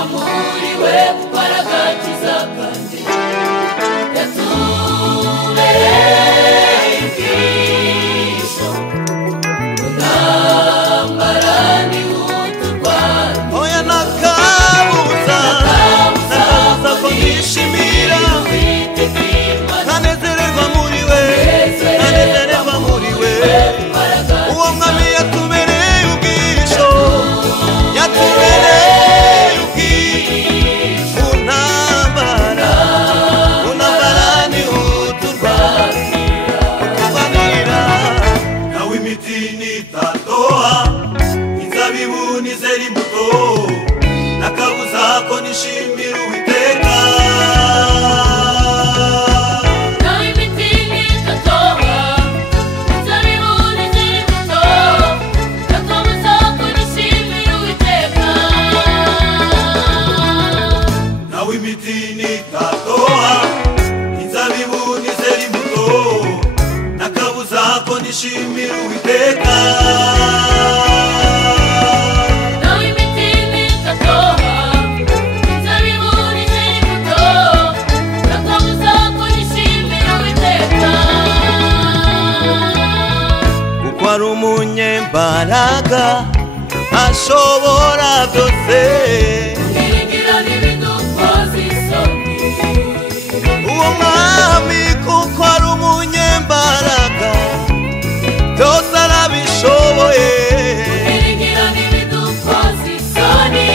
Nanezererwa muri we kuko aragakiza kanjye yatubereye ubwisho intambara ntihuturwara oya nakabuza ko nishimira nanezererwa muri we nanezererwa muri we uwo mwami yatubereye ubwisho yatubereye ubwisho unambara ntihuturwanira nawe imiti nitatoha inzabibu nizera imbuto nakabuza ko nishimira Uwiteka nawe imiti nitatoha inzabibu nizera imbuto nakabuza ko nishimira Uwiteka nawe imiti nitatoha inzabibu nizera imbuto nakabuza ko nishimira Uwiteka nawe imiti nitatoha inzabibu nizera imbuto nakabuza ko nishimira Uwiteka kuko ari umunyembaraga ashobora byose Niringira n'ibidukoza isoni uwo mwami kuko ari umunyembaraga byose arabishoboye Niringira n'ibidukoza isoni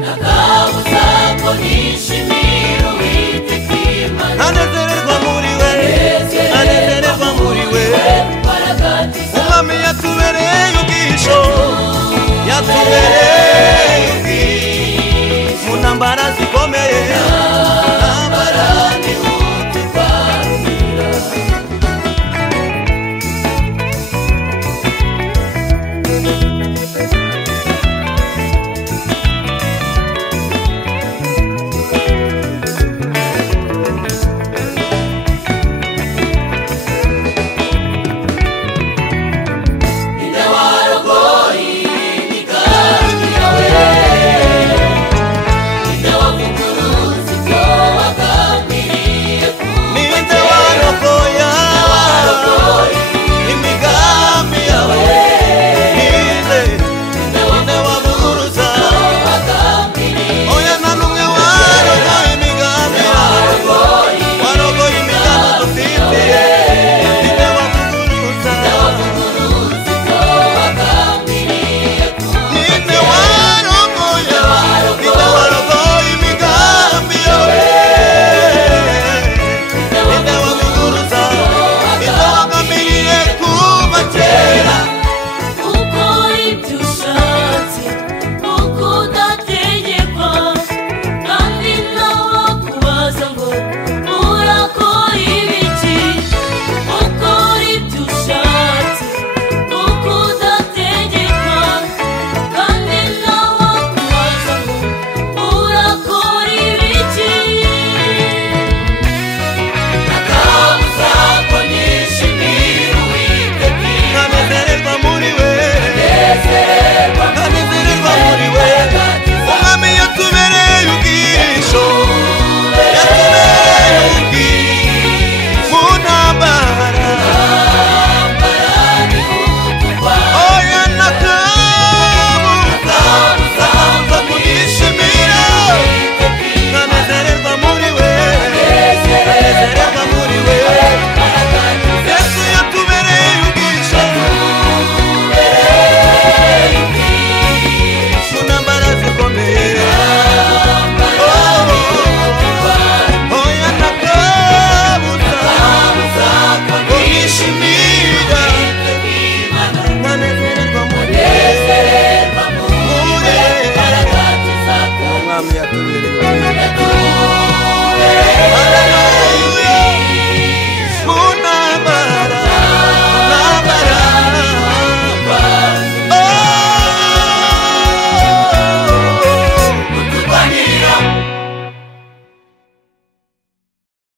nakabuza ko nishimira Uwiteka Imana nanezererwa muri we nanezererwa muri we kuko aragakiza umwami yatubereye ubwisho yatubereye ubwisho mu ntambara zikomeye ntambara ntihuturwanira Ninde warogoye imigambi yawe Ninde wavuguruza ibyo wagambiriye ninde warogoya imigambi yawe ninde wavuguruza oya nta n'umwe warogoye imigambi yawe warogoye imigambi dufitiye ninde wavuguruza ninde warogoye imigambi yawe ninde wavuguruza ninde wagambiriye kuva kera Ukora ibyo ushatse uko udategekwa kandi ntawakubaza ngo urakora ibiki ukora ibyo ushatse uko udategekwa kandi ntawakubaza ngo urakora ibiki nakabuza ko nishimira Uwiteka nanezererwa muri we Nezererwa nanezererwa muri we umwami yatubereye ubwisho yatubereye ubwisho mu ntambara oya nakabuza kunishimira nanezererwa muri we nanezererwa muri we Yesu yatubereye ubwisho mu ntambara zikomeye oya nakabuza kunishimira nanezererwa muri we umwami yatubereye ubwisho